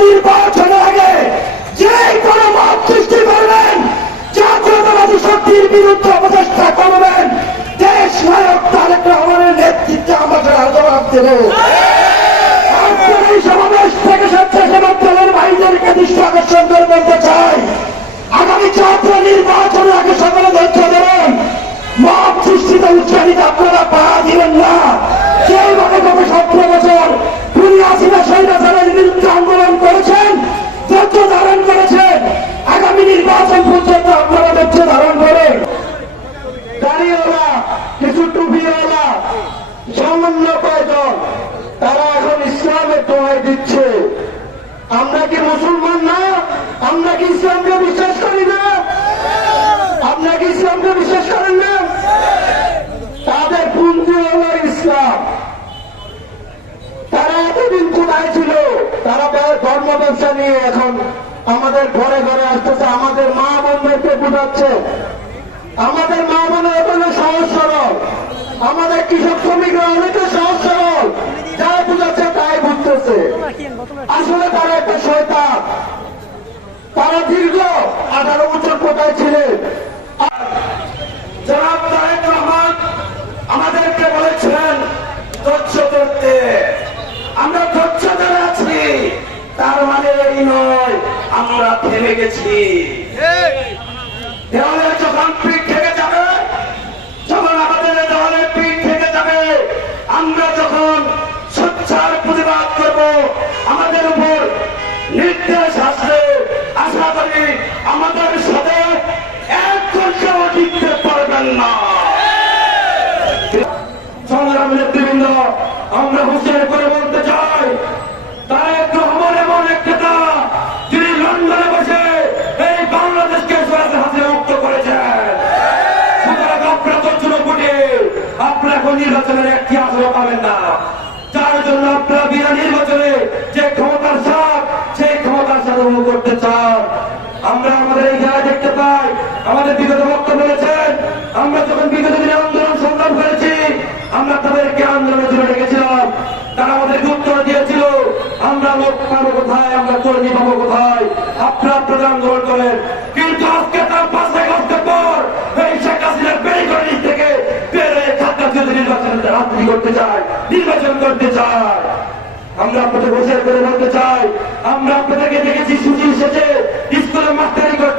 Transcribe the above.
নির্বাচনের আগে যে কোনো মত সৃষ্টি করবেন, জাতীয়তাবাদী শক্তির বিরুদ্ধে অপচেষ্টা করবেন, দেশ নায়ক তারেক রহমানের নেতৃত্বে আমরা তার জবাব দেব। আজকের এই সমাবেশ থেকে স্বেচ্ছাসেবক দলের ভাইদেরকে দৃষ্টি আকর্ষণ করে বলতে চাই, আগামী জাতীয় নির্বাচনের আগে সকলে ধৈর্য ধরুন। মত সৃষ্টিতে উৎসাহিত আপনারা পা দিবেন না। যেভাবে গত 17 বছর হাসিনা স্বৈরাচারের বিরুদ্ধে আন্দোলন করেছেন, ধৈর্য ধারণ করেছেন, আগামী নির্বাচন পর্যন্ত আপনারা ধৈর্য ধারণ করেন। দাঁড়িয়েওয়ালা কিছু টুপিওয়ালা সামান্য কয়জন তারা এখন ইসলামের দোহাই দিচ্ছে। আমরা কি মুসলমান না? আমরা কি ইসলামকে বিশ্বাস করি না? আপনারা কি ইসলামকে বিশ্বাস করেন না? তাদের পুঞ্জি হল ইসলাম। তারা এতদিন কোথায় ছিল? তারা ধর্ম ব্যবসা নিয়ে এখন আমাদের ঘরে ঘরে আসতেছে, আমাদের মা বোনদেরকে বুঝাচ্ছে। আমাদের মা বোনের এখানে সহজ সরল, আমাদের কৃষক শ্রমিকরা অনেকে সহজ সরল, যা বুঝাচ্ছে তাই বুঝতেছে। আসলে তারা একটা শয়তান। তারা দীর্ঘ 18 বছর কোথায় ছিলেন? জনাব তারেক রহমান আমাদেরকে বলেছেন ধৈর্য ধরতে। আমরা ধৈর্য ধরে আছি, তার মানে এই নয় আমরা থেমে গেছি। দেওয়ালে যখন পিঠ থেকে যাবে, যখন আমাদের দেওয়ালে পিঠ থেকে যাবে, আমরা যখন সোচ্চার প্রতিবাদ করব, আমাদের উপর নির্দেশ আসবে, আশা করি আমাদের সাথে এক ঘন্টাও টিকতে পারবেন না। সংগ্রামী নেতৃবৃন্দ, আমরা হুঁশিয়ার করে বলতে চাই, তারেক রহমান এমন এক নেতা যিনি লন্ডনে বসে এই বাংলাদেশকে সরাসরি হাতে মুক্ত করেছেন। সুতরাং আপনারা ধৈর্য কোটি, আপনারা এখন নির্বাচনের একটি আসনও পাবেন না, যার জন্য আপনারা বিনা নির্বাচনে যে ক্ষমতার স্বাদ, সেই ক্ষমতার স্বাদ অনুভব করতে চান। আমরা আমাদের এই জায়গায় দেখতে পাই, আমাদের বিগত বক্তব্য বলেছেন, আমরা যখন বিগত দিনে আন্দোলন সংগ্রাম করেছি, আমরা তাদেরকে আন্দোলনের জন্য ডেকেছিলাম, তারা আমাদেরকে উত্তর দিয়েছিল আমরা লোক পাবো কোথায়, আমরা কর্মী পাবো কোথায়, আপনারা আপনাদের আন্দোলন করেন। কিন্তু আজকে তার 5 আগস্টের পর এই শেখ হাসিনার বেড়িগড়ি থেকে বেড়ে খাদ্য নির্বাচনের রাজনীতি করতে চায়, নির্বাচন করতে চায়। আমরা আপনাদের বসে করে বলতে চাই, আমরা আপনাদেরকে দেখেছি ছুটির শেষে স্কুলে মাস্টারি করতে